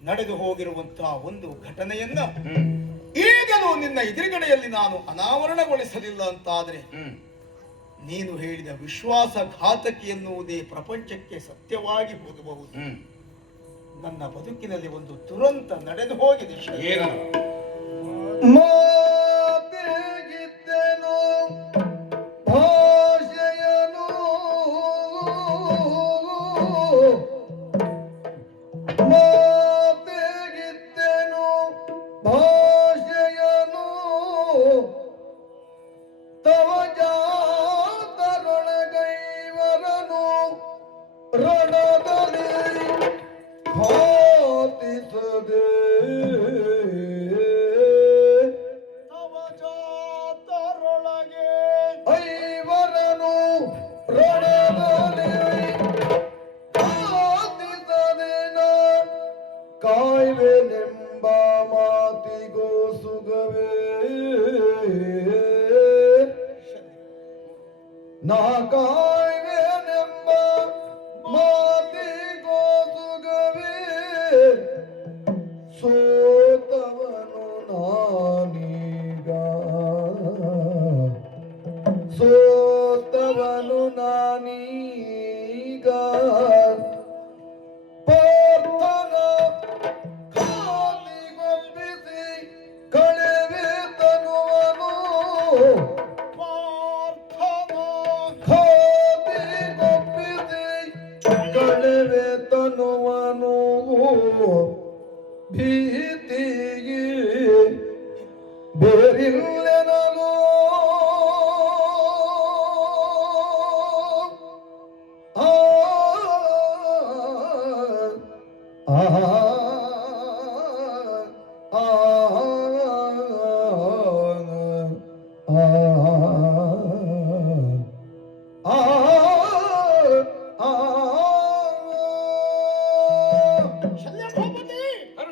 ನಡೆದು ಹೋಗಿರುವಂತಹ ಒಂದು ಘಟನೆಯನ್ನ ಈಗಲೂ ನಿನ್ನ ಎದುರುಗಡೆಯಲ್ಲಿ ನಾನು ಅನಾವರಣಗೊಳಿಸಲಿಲ್ಲ ಅಂತಾದರೆ ನೀನು ಹೇಳಿದ ವಿಶ್ವಾಸಘಾತಕಿ ಎನ್ನುವುದೇ ಪ್ರಪಂಚಕ್ಕೆ ಸತ್ಯವಾಗಿ ಹೋಗಬಹುದು. ನನ್ನ ಬದುಕಿನಲ್ಲಿ ಒಂದು ದುರಂತ ನಡೆದು ಹೋಗಿದೆ. ಮಾತೆಗಿದ್ದೆನು ಭಾಷೆಯನು ಮಾತೆಗಿದ್ದೆನು ಭಾಷೆಯನು ತವ ಜಾತರೊಳಗೈವರನು ರಣದಲ್ಲಿ ಹಾತಿಸದೆ ತವ ಜಾತರೊಳಗೆ ಐವರನು ರಣದಲ್ಲಿ ಹಾತಿಸದೆ ಕಾಯ್ವೆನೆಂಬ ಮಾತಿಗೋ ಸುಗವೇ ನಾ ಕಾಯ್ವೆನೆಂಬ ಮಾತಿಗೋ ಸುಗವೇ ಸೋತವನು ನಾನೀಗ ಸೋತವನು ನಾನೀಗ ಪಾರ್ಥನ ಖಾಲಿಗೊಪ್ಪಿಸಿ ಕಳೆವೆ ತನುವನು ಪಾರ್ಥನ ಖಾಲಿಗೊಪ್ಪಿಸಿ ಕಳೆವೆ ತನುವನು ಭೀತಿಗೆ ಬೇರಿಲ್ಲ